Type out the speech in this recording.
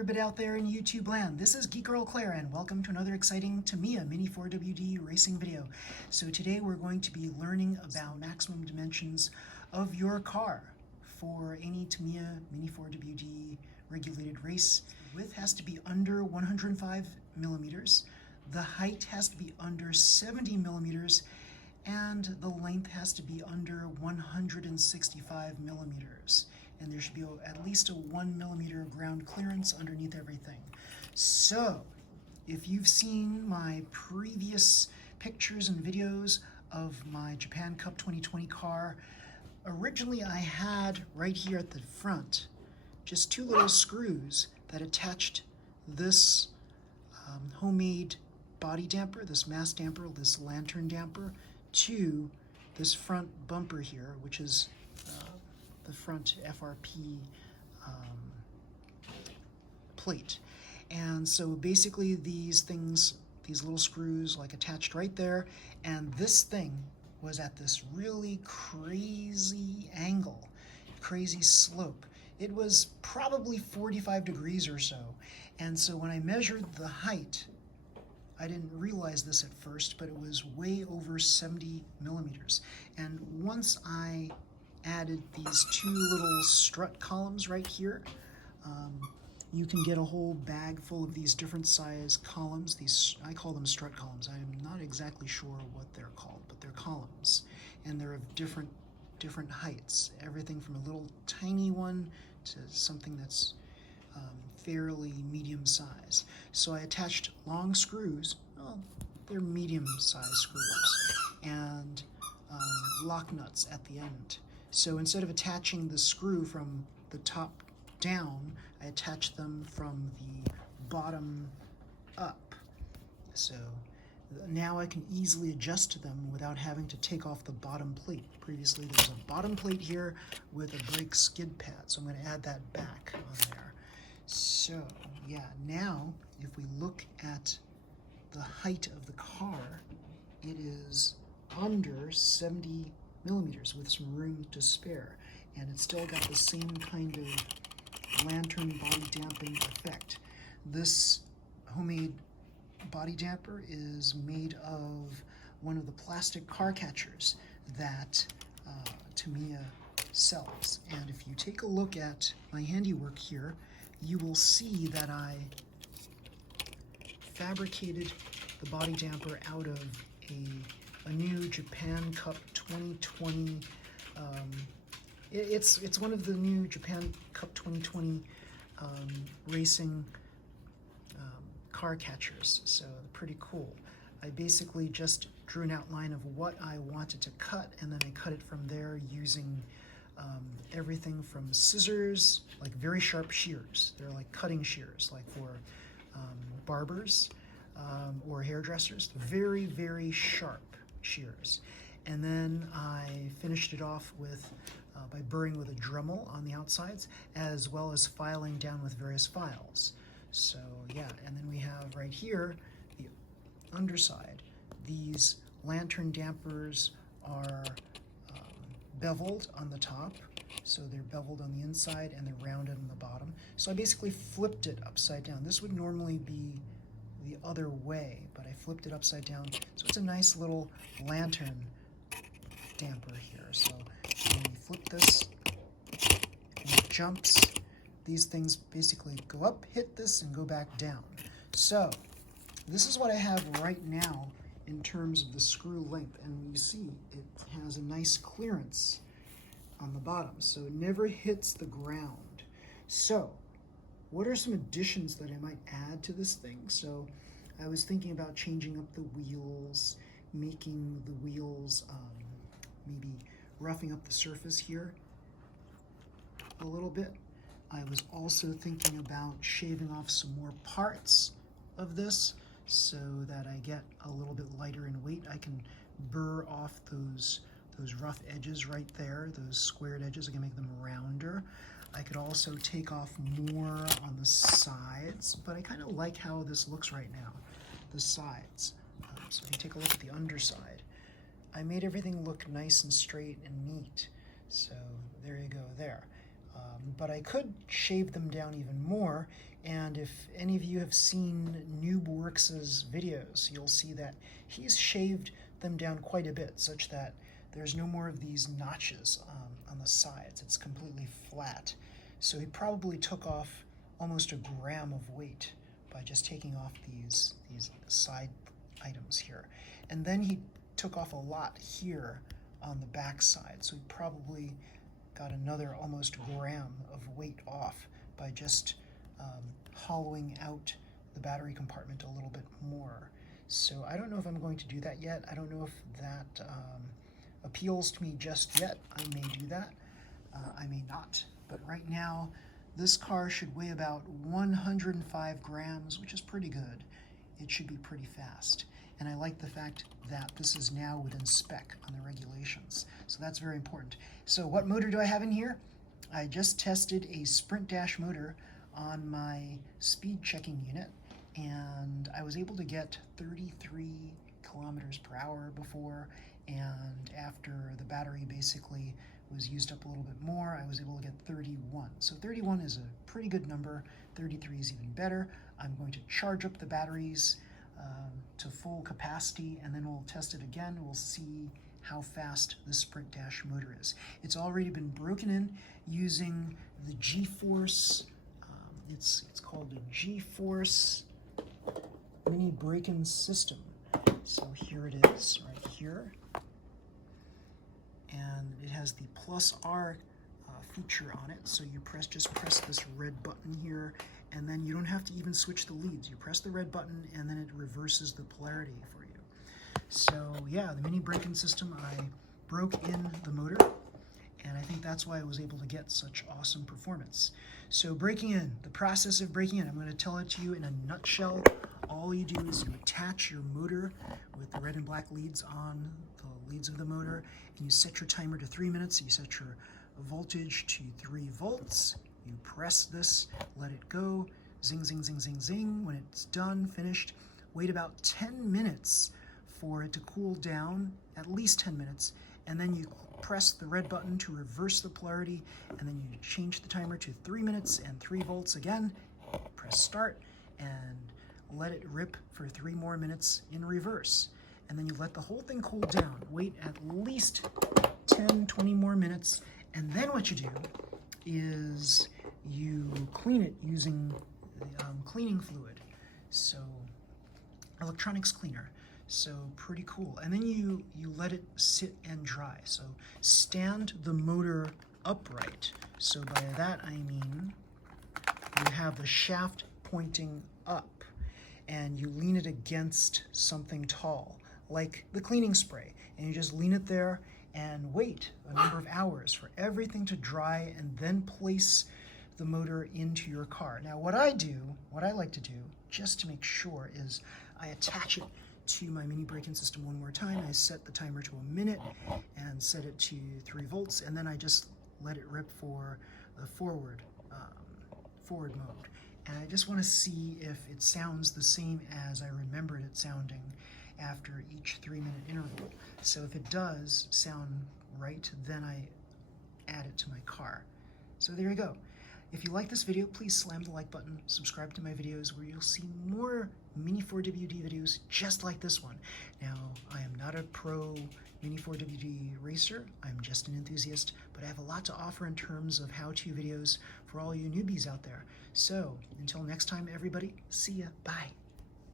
everybody out there in YouTube land. This is Geek Girl Claire and welcome to another exciting Tamiya Mini 4WD racing video. So today we're going to be learning about maximum dimensions of your car for any Tamiya Mini 4WD regulated race. The width has to be under 105 millimeters, the height has to be under 70 millimeters, and the length has to be under 165 millimeters. And there should be at least a 1 millimeter ground clearance underneath everything. So, if you've seen my previous pictures and videos of my Japan Cup 2020 car, originally I had right here at the front just two little screws that attached this homemade body damper, this mass damper, this lantern damper, to this front bumper here, which is the front FRP plate. And so basically these things, these little screws like attached right there, and this thing was at this really crazy angle, crazy slope. It was probably 45 degrees or so. And so when I measured the height, I didn't realize this at first, but it was way over 70 millimeters. And once I added these two little strut columns right here, you can get a whole bag full of these different size columns. These, I call them strut columns. I'm not exactly sure what they're called, but they're columns, and they're of different heights. Everything from a little tiny one to something that's fairly medium size. So I attached long screws, well, they're medium size screws, and lock nuts at the end. So instead of attaching the screw from the top down, I attached them from the bottom up. So now I can easily adjust them without having to take off the bottom plate. Previously there was a bottom plate here with a brake skid pad, so I'm going to add that back on there. So yeah, now if we look at the height of the car, it is under 70 millimeters with some room to spare, and it's still got the same kind of lantern body damping effect. This homemade body damper is made of one of the plastic car catchers that Tamiya sells, and if you take a look at my handiwork here, you will see that I fabricated the body damper out of a new Japan Cup 2020. It's one of the new Japan Cup 2020 racing car catchers, so pretty cool. I basically just drew an outline of what I wanted to cut, and then I cut it from there using everything from scissors, like very sharp shears. They're like cutting shears, like for barbers or hairdressers. Very, very sharp shears. And then I finished it off with by burring with a Dremel on the outsides, as well as filing down with various files. So yeah, and then we have right here the underside. These lantern dampers are beveled on the top, so they're beveled on the inside and they're rounded on the bottom. So I basically flipped it upside down. This would normally be the other way, but I flipped it upside down. So it's a nice little lantern damper here. So when you flip this, and it jumps. These things basically go up, hit this, and go back down. So this is what I have right now in terms of the screw length, and you see it has a nice clearance on the bottom, so it never hits the ground. So what are some additions that I might add to this thing? So I was thinking about changing up the wheels, making the wheels, maybe roughing up the surface here a little bit. I was also thinking about shaving off some more parts of this so that I get a little bit lighter in weight. I can burr off those rough edges right there, those squared edges. I can make them rounder. I could also take off more on the sides, but I kind of like how this looks right now, the sides. So if you take a look at the underside, I made everything look nice and straight and neat. So there you go there. But I could shave them down even more, and if any of you have seen NEO-VQS videos, you'll see that he's shaved them down quite a bit, such that there's no more of these notches on the sides. It's completely flat. So he probably took off almost a gram of weight by just taking off these side items here. And then he took off a lot here on the back side, so he probably got another almost gram of weight off by just hollowing out the battery compartment a little bit more. So I don't know if I'm going to do that yet. I don't know if that appeals to me just yet. I may do that. I may not. But right now, this car should weigh about 105 grams, which is pretty good. It should be pretty fast. And I like the fact that this is now within spec on the regulations. So that's very important. So what motor do I have in here? I just tested a Sprint Dash motor on my speed checking unit, and I was able to get 33 kilometers per hour before, and after the battery basically was used up a little bit more, I was able to get 31. So 31 is a pretty good number. 33 is even better. I'm going to charge up the batteries to full capacity, and then we'll test it again. We'll see how fast the Sprint Dash motor is. It's already been broken in using the G-Force. It's called a G-Force mini Breakin system. So here it is, right here. And it has the plus R feature on it. So you just press this red button here, and then you don't have to even switch the leads. You press the red button, and then it reverses the polarity for you. So yeah, the mini Breakin system, I broke in the motor, and I think that's why I was able to get such awesome performance. So breaking in, the process of breaking in, I'm going to tell it to you in a nutshell. All you do is you attach your motor with the red and black leads on the leads of the motor, and you set your timer to 3 minutes. You set your voltage to 3 volts. You press this, let it go, zing, zing, zing, zing, zing. When it's done, finished, wait about 10 minutes for it to cool down, at least 10 minutes, and then you press the red button to reverse the polarity, and then you change the timer to 3 minutes and 3 volts again, press start, and let it rip for 3 more minutes in reverse. And then you let the whole thing cool down. Wait at least 10, 20 more minutes, and then what you do is you clean it using cleaning fluid, so electronics cleaner. So pretty cool. And then you let it sit and dry. So stand the motor upright. So by that I mean you have the shaft pointing up, and you lean it against something tall, like the cleaning spray, and you just lean it there and wait a number of hours for everything to dry, and then place the motor into your car. Now what I like to do, just to make sure, is I attach it to my mini Breakin system one more time. I set the timer to 1 minute and set it to 3 volts, and then I just let it rip for the forward mode. And I just want to see if it sounds the same as I remembered it sounding after each 3-minute interval. So if it does sound right, then I add it to my car. So there you go. If you like this video, please slam the like button, subscribe to my videos where you'll see more Mini 4WD videos just like this one. Now, I am not a pro Mini 4WD racer, I'm just an enthusiast, but I have a lot to offer in terms of how-to videos for all you newbies out there. So, until next time everybody, see ya, bye.